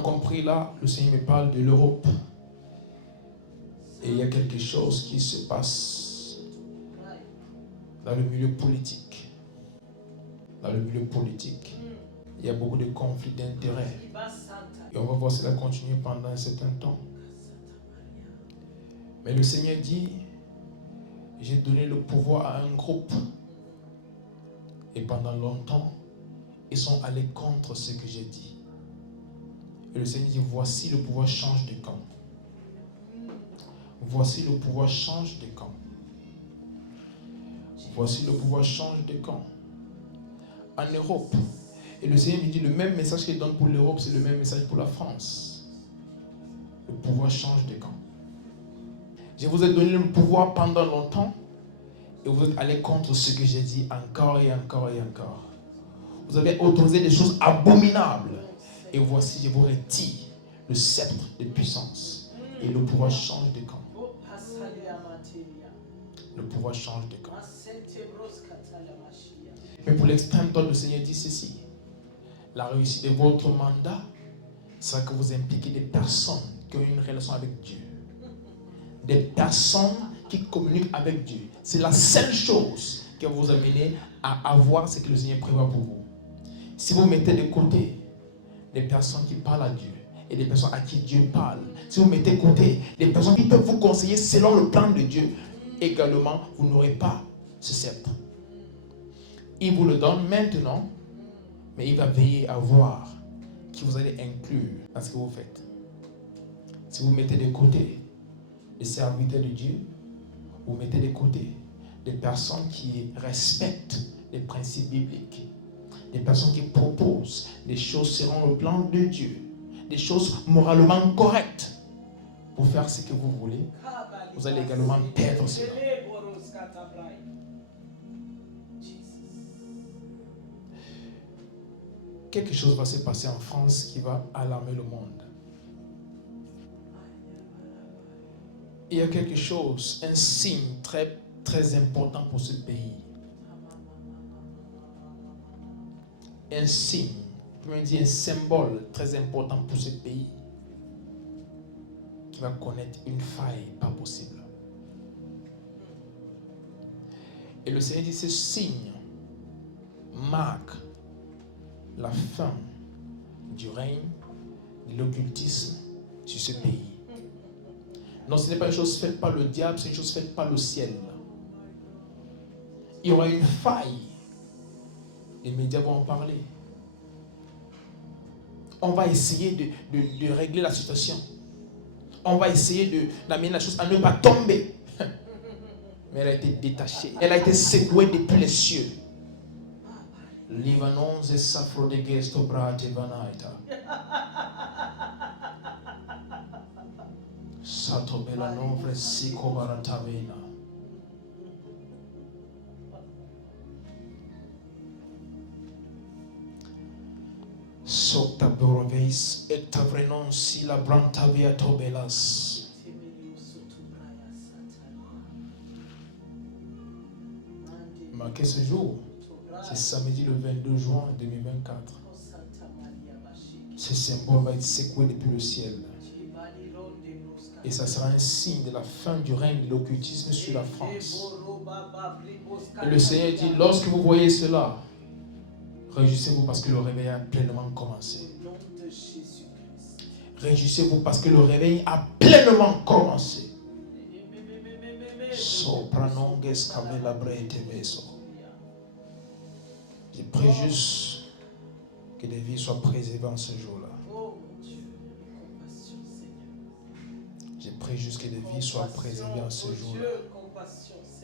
a compris là, le Seigneur me parle de l'Europe. Et il y a quelque chose qui se passe dans le milieu politique. Dans le milieu politique, il y a beaucoup de conflits d'intérêts. Et on va voir cela continuer pendant un certain temps. Mais le Seigneur dit, j'ai donné le pouvoir à un groupe. Et pendant longtemps, ils sont allés contre ce que j'ai dit. Et le Seigneur dit, voici le pouvoir change de camp. Voici le pouvoir change de camp. Voici le pouvoir change de camp. En Europe. Et le Seigneur me dit, le même message qu'il donne pour l'Europe, c'est le même message pour la France. Le pouvoir change de camp. Je vous ai donné le pouvoir pendant longtemps et vous êtes allés contre ce que j'ai dit encore et encore et encore. Vous avez autorisé des choses abominables. Et voici, je vous retire le sceptre de puissance. Et le pouvoir change de camp. Le pouvoir change de camp. Mais pour l'extrême temps, le Seigneur dit ceci. La réussite de votre mandat sera que vous impliquez des personnes qui ont une relation avec Dieu. Des personnes qui communiquent avec Dieu. C'est la seule chose qui va vous amener à avoir ce que le Seigneur prévoit pour vous. Si vous mettez de côté des personnes qui parlent à Dieu et des personnes à qui Dieu parle, si vous mettez de côté des personnes qui peuvent vous conseiller selon le plan de Dieu, également, vous n'aurez pas ce sceptre. Il vous le donne maintenant, mais il va veiller à voir qui vous allez inclure dans ce que vous faites. Si vous mettez de côté les serviteurs de Dieu, vous mettez de côté des personnes qui respectent les principes bibliques, des personnes qui proposent des choses selon le plan de Dieu, des choses moralement correctes pour faire ce que vous voulez, vous allez également perdre cela. Quelque chose va se passer en France qui va alarmer le monde. Il y a quelque chose, un signe très, très important pour ce pays. Un signe, on dit un symbole très important pour ce pays qui va connaître une faille pas possible. Et le Seigneur dit, ce signe marque la fin du règne de l'occultisme sur ce pays. Non, ce n'est pas une chose faite par le diable, c'est une chose faite par le ciel. Il y aura une faille. Les médias vont en parler. On va essayer de régler la situation. On va essayer d'amener la chose à ne pas tomber. Mais elle a été détachée. Elle a été secouée depuis les cieux. Livanon et safro de gesto brate vanaita. Sato bela novre siko baratavena. Sokta boroveis et tavrenon si la brantavia tobelas. Marquez ce jour. C'est samedi le 22 juin 2024. Ce symbole va être secoué depuis le ciel. Et ça sera un signe de la fin du règne de l'occultisme sur la France. Et le Seigneur dit, lorsque vous voyez cela, réjouissez-vous parce que le réveil a pleinement commencé. Réjouissez-vous parce que le réveil a pleinement commencé. Sopranonges camela brete beso. Je prie juste que des vies soient préservées en ce jour-là. Je prie juste que des vies soient préservées en ce jour-là.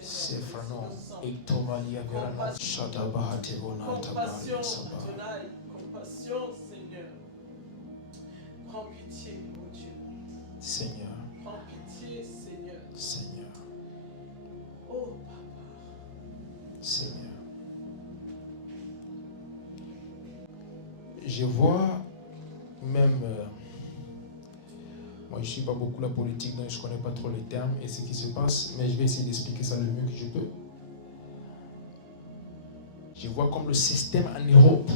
C'est Franon et Tomalia Verano Shadaba Tevona Tabari Saba. Compassion, Seigneur. Prends pitié, mon Dieu. Seigneur. Prends pitié, Seigneur. Seigneur. Oh, Papa. Seigneur. Je vois même, moi je ne suis pas beaucoup la politique, donc je ne connais pas trop les termes et ce qui se passe, mais je vais essayer d'expliquer ça le mieux que je peux. Je vois comme le système en Europe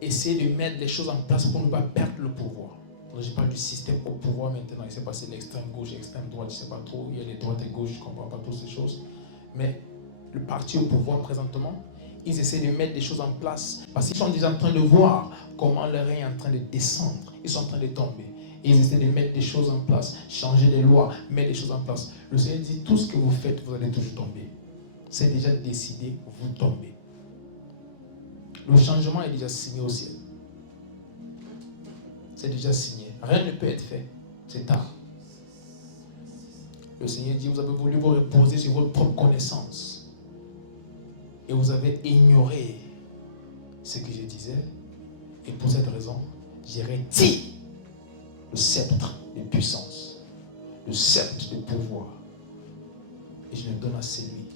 essaie de mettre les choses en place pour ne pas perdre le pouvoir. Je parle du système au pouvoir maintenant. Il s'est passé l'extrême gauche, l'extrême droite, je ne sais pas trop. Il y a les droites et gauches, je ne comprends pas toutes ces choses. Mais le parti au pouvoir présentement, ils essaient de mettre des choses en place parce qu'ils sont déjà en train de voir comment le règne est en train de descendre. Ils sont en train de tomber. Et ils essaient de mettre des choses en place, changer des lois, mettre des choses en place. Le Seigneur dit, tout ce que vous faites, vous allez toujours tomber. C'est déjà décidé, vous tombez. Le changement est déjà signé au ciel. C'est déjà signé. Rien ne peut être fait. C'est tard. Le Seigneur dit, vous avez voulu vous reposer sur votre propre connaissance. Et vous avez ignoré ce que je disais. Et pour cette raison, j'ai retiré le sceptre de puissance, le sceptre de pouvoir. Et je le donne à celui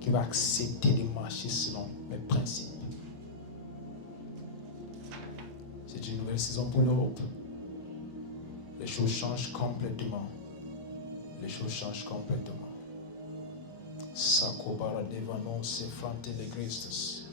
qui va accepter de marcher selon mes principes. C'est une nouvelle saison pour l'Europe. Les choses changent complètement. Les choses changent complètement. Sakobara devanon se frante de Christus.